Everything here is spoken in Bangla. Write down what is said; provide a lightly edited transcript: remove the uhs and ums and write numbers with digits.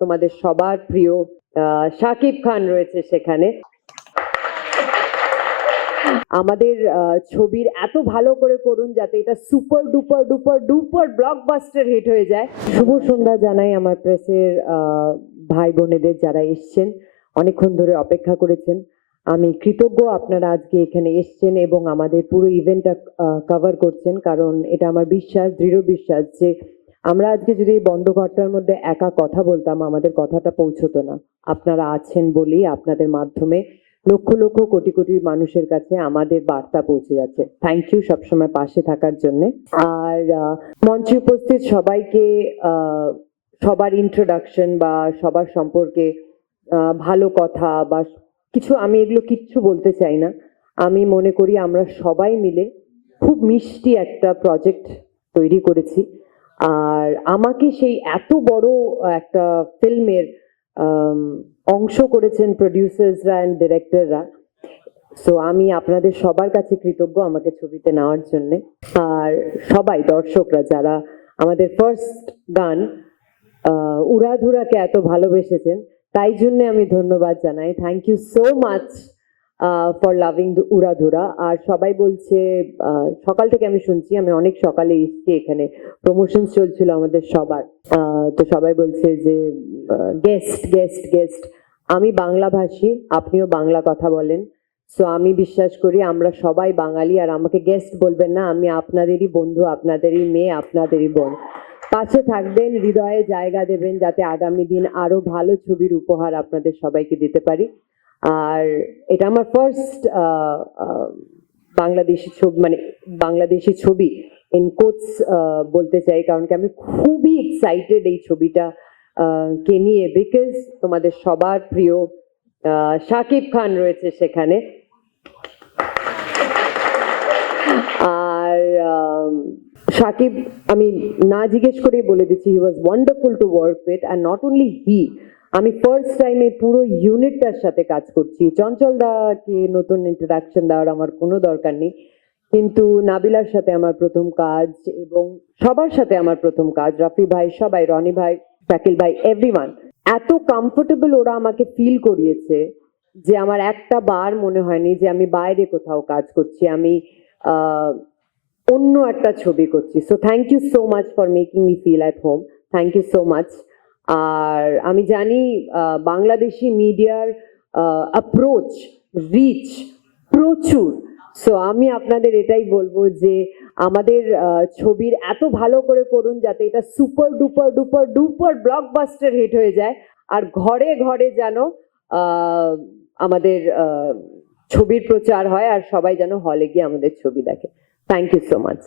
তোমাদের সবার প্রিয় শাকিব খান রয়েছে সেখানে। আমাদের ছবির এত ভালো করে করুন যাতে এটা super duper duper duper blockbuster hit হয়ে যায়। শুভ সন্ধ্যা জানাই আমার প্রেসের ভাই বোনেদের যারা এসছেন, অনেকক্ষণ ধরে অপেক্ষা করেছেন। আমি কৃতজ্ঞ আপনারা আজকে এখানে এসছেন এবং আমাদের পুরো ইভেন্টটা কভার করছেন, কারণ এটা আমার বিশ্বাস, দৃঢ় বিশ্বাস যে আমরা আজকে যদি বন্ধ ঘরটার মধ্যে একা কথা বলতাম আমাদের কথাটা পৌঁছতো না। আপনারা আছেন বলেই আপনাদের মাধ্যমে লক্ষ লক্ষ কোটি কোটি মানুষের কাছে আমাদের বার্তা পৌঁছে যাচ্ছে। থ্যাংক ইউ সবসময় পাশে থাকার জন্য। আর মঞ্চে উপস্থিত সবাইকে সবার ইন্ট্রোডাকশন বা সবার সম্পর্কে ভালো কথা বা কিছু আমি এগুলো কিচ্ছু বলতে চাই না। আমি মনে করি আমরা সবাই মিলে খুব মিষ্টি একটা প্রজেক্ট তৈরি করেছি। আর আমাকে সেই এত বড় একটা ফিল্মের অংশ করেছেন প্রডিউসার্সরা অ্যান্ড ডিরেক্টররা। সো আমি আপনাদের সবার কাছে কৃতজ্ঞ আমাকে ছবিতে নেওয়ার জন্য। আর সবাই দর্শকরা যারা আমাদের ফার্স্ট গান উড়াধুরাকে এত ভালোবেসেছেন, তাই জন্য আমি ধন্যবাদ জানাই। Thank you so much for loving Uradhura. আর সবাই বলছে, সকাল থেকে আমি শুনছি, আমি অনেক সকালে এসেছি, এখানে প্রমোশন চলছিল আমাদের সবার, তো সবাই বলছে যে গেস্ট গেস্ট গেস্ট। আমি বাংলা ভাষী, আপনিও বাংলা কথা বলেন, সো আমি বিশ্বাস করি আমরা সবাই বাঙালি। আর আমাকে গেস্ট বলবেন না, আমি আপনাদেরই বন্ধু, আপনাদেরই মেয়ে, আপনাদেরই বোন। পাশে থাকবেন, হৃদয়ে জায়গা দেবেন, যাতে আগামী দিন আরো ভালো ছবির উপহার আপনাদের সবাইকে দিতে পারি। আর এটা আমার ফার্স্ট বাংলাদেশি ছবি, মানে বাংলাদেশি ছবি ইন কোটস বলতে চাই, কারণ কি আমি খুবই এক্সাইটেড এই ছবিটা কে নিয়ে, বিকজ তোমাদের সবার প্রিয় শাকিব খান রয়েছে সেখানে। আর শাকিব, আমি না জিজ্ঞেস করেই বলে দিচ্ছি, he was wonderful to work with. And not only he, আমি ফার্স্ট টাইম এই পুরো ইউনিটটার সাথে কাজ করছি। চঞ্চল দাকে নতুন ইন্ট্রোডাকশন দেওয়ার আমার কোনো দরকার নেই, কিন্তু নাবিলার সাথে আমার প্রথম কাজ এবং সবার সাথে আমার প্রথম কাজ, রাফি ভাই, সবাই, রনি ভাই, শাকিল ভাই, এভরিওয়ান এত কমফোর্টেবল ওরা আমাকে ফিল করিয়েছে যে আমার একটা বার মনে হয়নি যে আমি বাইরে কোথাও কাজ করছি, আমি অন্য একটা ছবি করছি। So thank you so much for making me feel at home, thank you so much. আর আমি জানি বাংলাদেশি মিডিয়ার অ্যাপ্রোচ, রিচ প্রচুর। সো আমি আপনাদের এটাই বলবো যে আমাদের ছবির এত ভালো করে করুন যাতে এটা super duper duper duper blockbuster hit হয়ে যায়। আর ঘরে ঘরে যেন আমাদের ছবির প্রচার হয় আর সবাই যেন হলে গিয়ে আমাদের ছবি দেখে। Thank you so much.